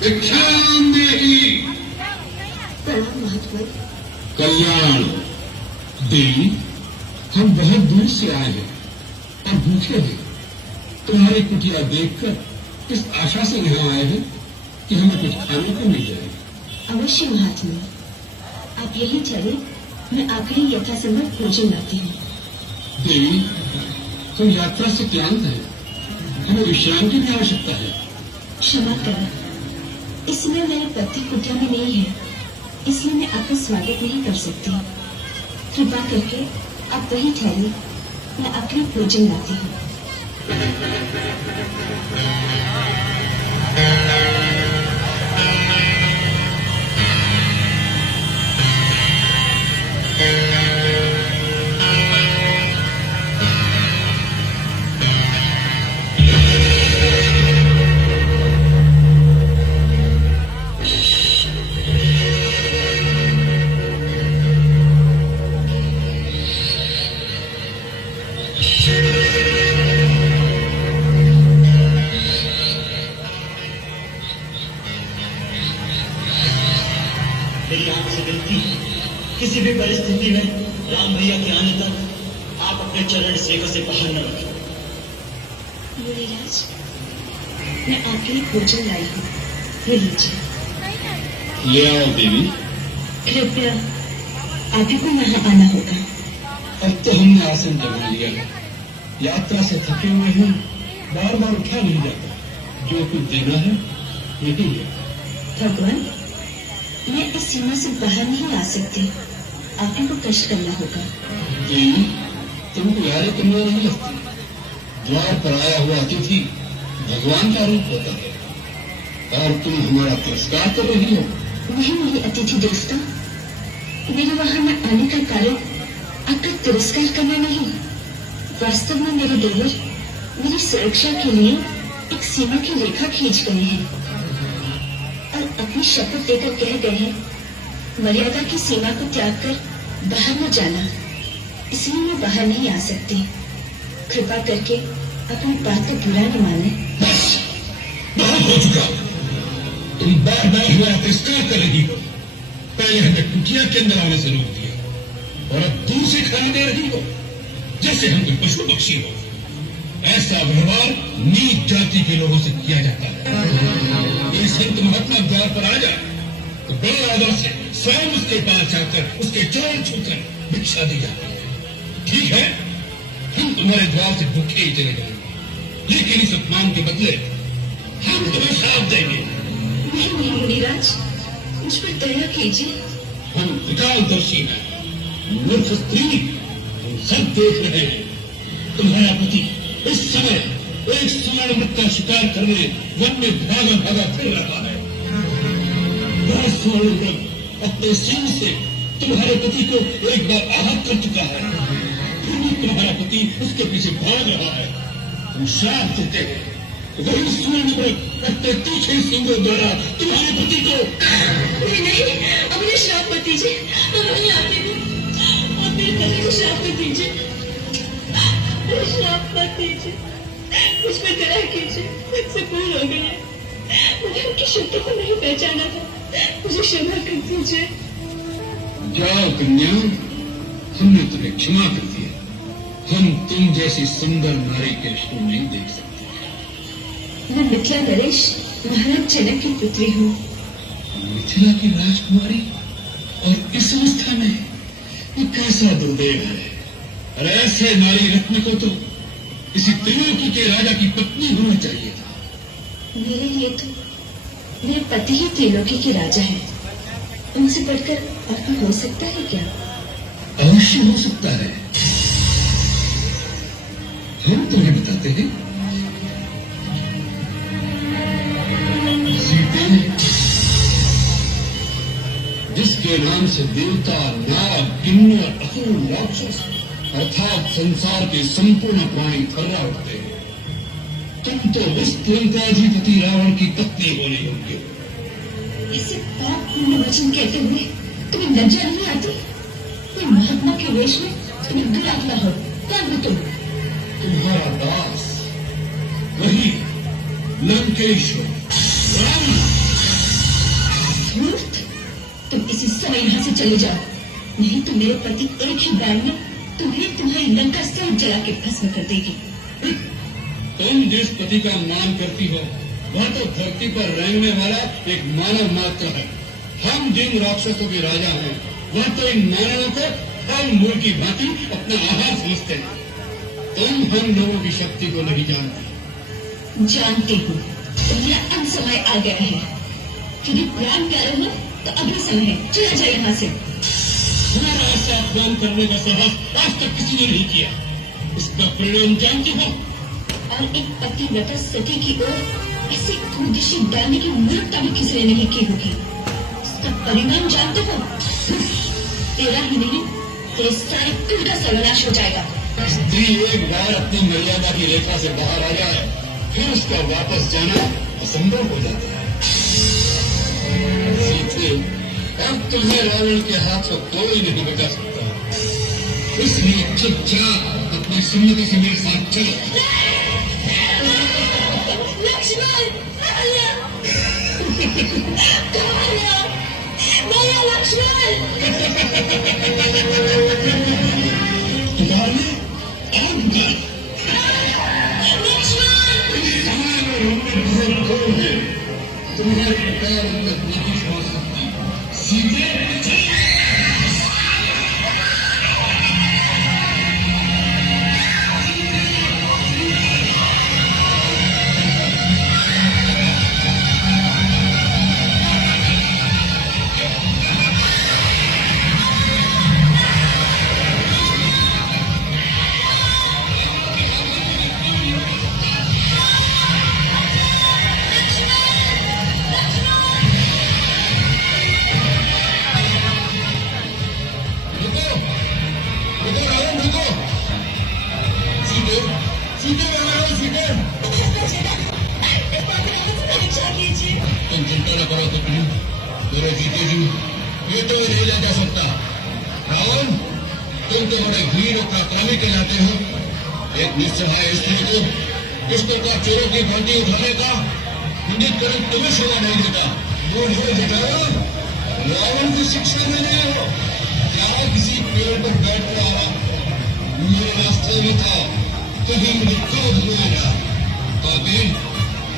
भिक्षाम देहि। प्रणाम महात्मा। कल्याण देवी, हम बहुत दूर से आए हैं और भूखे हैं। तुम्हारी कुटिया देखकर इस आशा से यहाँ आए हैं कि हमें कुछ खाने को मिल जाए। अवश्य महात्मा, आप यही चले, मैं आपके लिए यथासंभव भोजन लाती हूँ। देवी, हम यात्रा से क्लांत हैं, हमें विश्राम की भी आवश्यकता है। क्षमा करें, इस समय मेरे पति कुटिया में नहीं है, इसलिए मैं आपका स्वागत नहीं कर सकती। कृपा करके आप वहीं ठहरिए, मैं आपके लिए भोजन लाती हूँ। मेरी आपसे विनती है, किसी भी परिस्थिति में राम भैया के आने तक आप अपने चरण सेवा से बाहर न रखें। मुनिराज, मैं आपके लिए भोजन लाई हूँ, ये लीजिए। ले आओ देवी। कृपया आप ही को यहाँ आना होगा। अब तो हमने आसन जमा लिया है, यात्रा से थके हुए हैं, बार बार उठा नहीं जाता। जो कुछ देना है यही है। भगवान, मैं इस सीमा से बाहर नहीं आ सकती, आप ही को कष्ट करना होगा। देवी, तुमको यादें करने नहीं लगती। द्वार पर आया हुआ अतिथि भगवान का रूप होता है और तुम हमारा तिरस्कार कर रही हो। नहीं मेरे अतिथि दोस्तों, मेरे वहां न आने का कारण आपका तिरस्कार करना नहीं। वास्तव में मेरे देवर मेरी सुरक्षा के लिए एक सीमा की रेखा खींच गए हैं और अपनी शपथ देकर कह गए हैं, मर्यादा की सीमा को त्याग कर बाहर न जाना। इसलिए मैं बाहर नहीं आ सकती। कृपा करके अपनी बात को बुरा न माने। बस, बहुत हो चुका। तुम बार बार हमारा तिरस्कार कर रही हो। पहले हमें कुटिया के अंदर आने से रोक दिया और अब दूर से खाने दे रही हो, जैसे हम कोई पशु पक्षी हो। ऐसा व्यवहार नीच जाति के लोगों से किया जाता है। ये संत महात्मा द्वार पर आ जाए तो बड़े आदर से स्वयं उसके पास जाकर उसके चरण छूकर भिक्षा दी जाती है। ठीक है, हम तुम्हारे द्वार से भूखे ही चले जाएंगे, लेकिन इस अपमान के बदले हम तुम्हें श्राप देंगे। नहीं नहीं मुनिराज, मुझ पर दया कीजिए। हम त्रिकालदर्शी हैं, मूर्ख स्त्री, हम सब देख रहे हैं। तुम्हारा पति इस समय एक स्वर्ण मृग का शिकार करने वन में भागा भागा फिर रहा है। वह स्वर्ण मृग अपने सिंह से तुम्हारे पति को एक बार आहत कर चुका है। फिर भी तुम्हारा पति उसके पीछे भाग रहा है। तुम श्राप देते हैं, वही स्वर्ण मृग अपने तीखे सिंगों द्वारा तुम्हारे पति को। नहीं नहीं, अपने श्राप मत दीजिए, अपने आते आप मेरे पति को श्राप मत दीजिए, श्राप मत दीजिए। मुझ पर दया कीजिए, मुझसे भूल हो गई है। मुझे उनकी शक्ति को नहीं पहचाना था, मुझे क्षमा कर दीजिए। जाओ कन्या, हमने तुम्हें क्षमा कर दिया। हम तुम जैसी सुंदर नारी के रिश्तों नहीं देख सकते। मैं मिथिला नरेश महाराज जनक की पुत्री हूँ। मिथिला की राजकुमारी और इस अवस्था में ये कैसा दुर्दैव है। और ऐसे नारी रत्न को तो किसी त्रिलोकी के राजा की पत्नी होना चाहिए था। मेरे लिए तो मेरे पति ही त्रिलोकी के राजा हैं। उनसे बढ़कर और कोई हो सकता है क्या? अवश्य हो सकता है। हम तुम्हें बताते हैं। सीते, जिसके नाम से देवता, नाग, किन्नर, असुर, राक्षस अर्थात संसार के संपूर्ण प्राणी थर्रा उठते हैं। तुम तो उस लंकाधिपति रावण की पत्नी होने योग्य हो। ऐसे पाप पूर्ण वचन कहते हुए तुम्हें लज्जा नहीं आती? कोई महात्मा के वेश में तुम्हें दुरात्मा हो। कौन हो तुम? तुम्हारा दास, वही लंकेश्वर रावण। धूर्त, तुम इसी समय यहाँ से चले जाओ, नहीं तो मेरे पति एक ही बार में तुम्हें तुम्हारी लंका सब जला के भस्म कर देगी। तुम जिस पति का मान करती हो वह तो धरती पर रेंगने वाला एक मानव मात्र है। हम जिन राक्षसों के राजा हैं वह तो इन मानवों को फल मूल की भांति अपना आहार समझते हैं। तुम हम लोगों की शक्ति को नहीं जानती। जानती हूँ, तुम्हारा अंत समय आ गया है। यदि प्राण प्यारे हो तो अभी समय है, चला जाए यहाँ से। हमारा ऐसा अपमान करने का साहस आज तक किसी ने नहीं किया। इसका परिणाम जानती हो? और एक पतिव्रता सती की ओर ऐसी कुर्दिशी डालने की मूर्खता भी किसी ने नहीं की होगी। इसका परिणाम जानते हो? तेरा ही नहीं, तेरे सारे कुल का सर्वनाश हो जाएगा। स्त्री एक बार अपनी मर्यादा की रेखा से बाहर आ जाए फिर उसका वापस जाना असंभव हो जाता है। सीते, अब तुम्हें रावण के हाथ से कोई नहीं बचा सकता, इसलिए चुपचाप अपनी सुन्नति से मेरे साथ चलो। लक्ष्मण, मेरा लक्ष्मण। तुम्हारे अब तक तुम्हारे पैर तक नहीं छोड़ सकती। सीधे तुम चिंता न करो तो मेरे जीते जी ये तो नहीं ले जा सकता। रावण, तुम तो बड़े वीर और पराक्रमी कहलाते हो। एक निस्सहाय स्त्री को इस प्रकार चोरों की भर्ती उठाने का निंदित कर तुम्हें शोभा नहीं देता। बोल हो बेटा, रावण की शिक्षा में नहीं हो क्या? किसी पेड़ पर बैठ कर आया मेरे रास्ते में था, कभी मुझे क्रोध हुएगा ताकि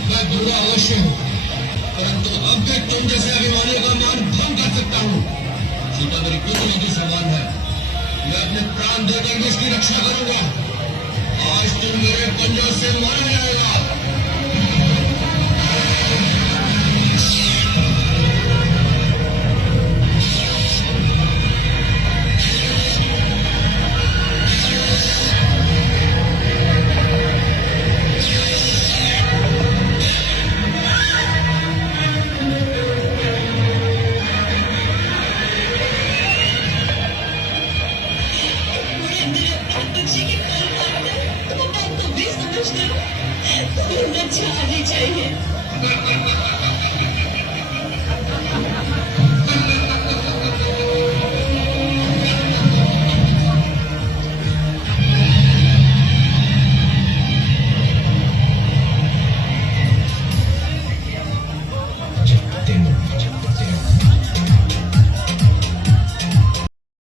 मैं दुर्गा अवश्य हूँ, परंतु अब भी तुम जैसे अभिमानी का मान भंग कर सकता हूँ। सीता मेरी पुत्री की समान है, मैं अपने प्राण देकर भी इसकी रक्षा करूंगा। आज तुम मेरे पंजों से मारा जाएगा।